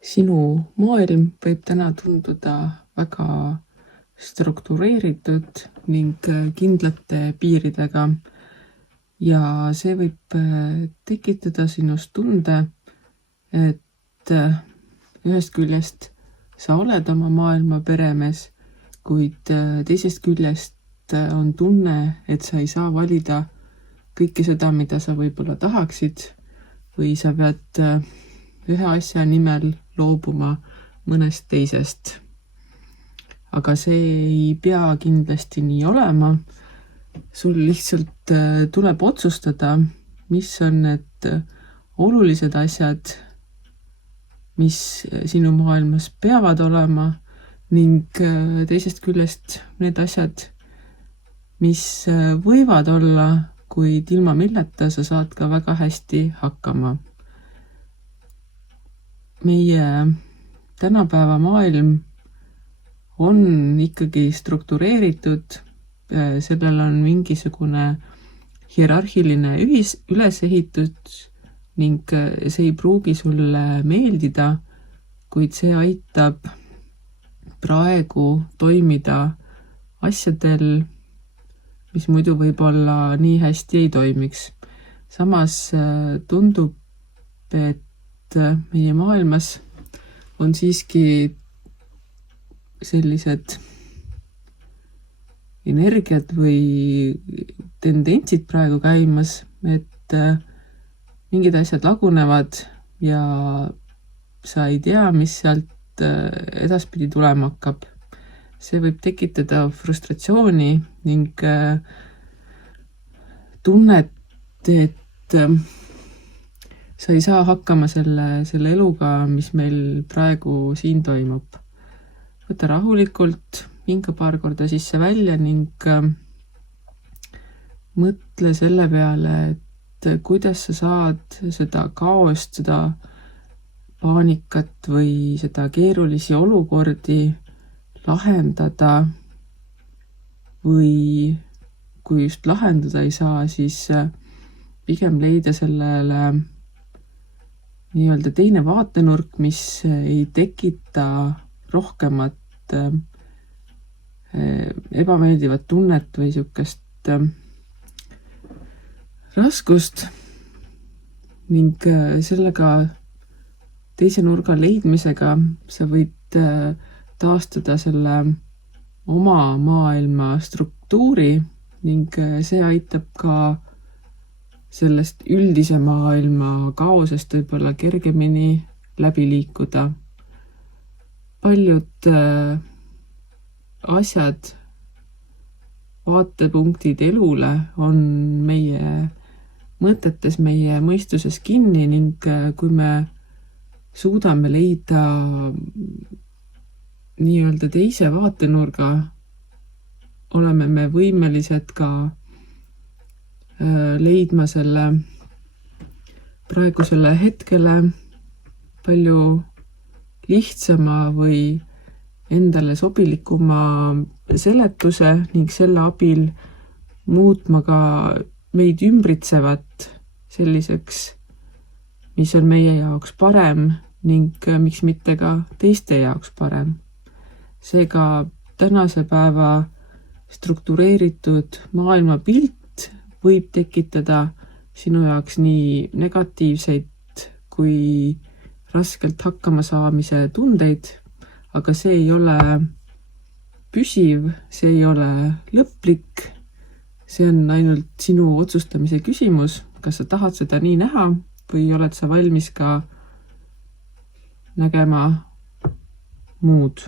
Sinu maailm võib täna tunduda väga struktureeritud ning kindlate piiridega ja see võib tekitada sinust tunde, et ühest küljest sa oled oma maailma peremees, kuid teisest küljest on tunne, et sa ei saa valida kõike seda, mida sa võib-olla tahaksid, või sa pead ühe asja nimel loobuma mõnest teisest. Aga see ei pea kindlasti nii olema. Sul lihtsalt tuleb otsustada, mis on need olulised asjad, mis sinu maailmas peavad olema, ning teisest küljest need asjad, mis võivad olla, kuid ilma milleta sa saad ka väga hästi hakkama. Meie tänapäeva maailm on ikkagi struktureeritud, sellel on mingisugune hierarhiline ülesehitus ning see ei pruugi sulle meeldida, kuid see aitab praegu toimida asjadel, mis muidu võib-olla nii hästi ei toimiks. Samas tundub, et meie maailmas on siiski sellised energiat või tendentsid praegu käimas, et mingid asjad lagunevad ja sa ei tea, mis sealt edaspidi tulema hakkab. See võib tekitada frustratsiooni ning tunnet, et sa ei saa hakkama selle eluga, mis meil praegu siin toimub. Võta rahulikult, hinga paar korda sisse-välja ning mõtle selle peale, et kuidas sa saad seda kaost, seda paanikat või seda keerulisi olukordi lahendada, või kui just lahendada ei saa, siis pigem leida sellele nii-öelda teine vaatenurk, mis ei tekita rohkemat ebameeldivat tunnet või niisugust raskust, ning sellega teise nurga leidmisega sa võid taastada selle oma maailma struktuuri ning see aitab ka sellest üldise maailma kaosest võib-olla kergemini läbi liikuda. Paljud asjad, vaatepunktid elule on meie mõtetes, meie mõistuses kinni ning kui me suudame leida nii-öelda teise vaatenurga, oleme me võimelised ka leidma selle praegusele hetkele palju lihtsama või endale sobilikuma seletuse ning selle abil muutma ka meid ümbritsevat selliseks, mis on meie jaoks parem ning miks mitte ka teiste jaoks parem. Seega tänase päeva struktureeritud maailmapilt võib tekitada sinu jaoks nii negatiivseid kui raskelt hakkama saamise tundeid, aga see ei ole püsiv, see ei ole lõplik, see on ainult sinu otsustamise küsimus, kas sa tahad seda nii näha või oled sa valmis ka nägema muud.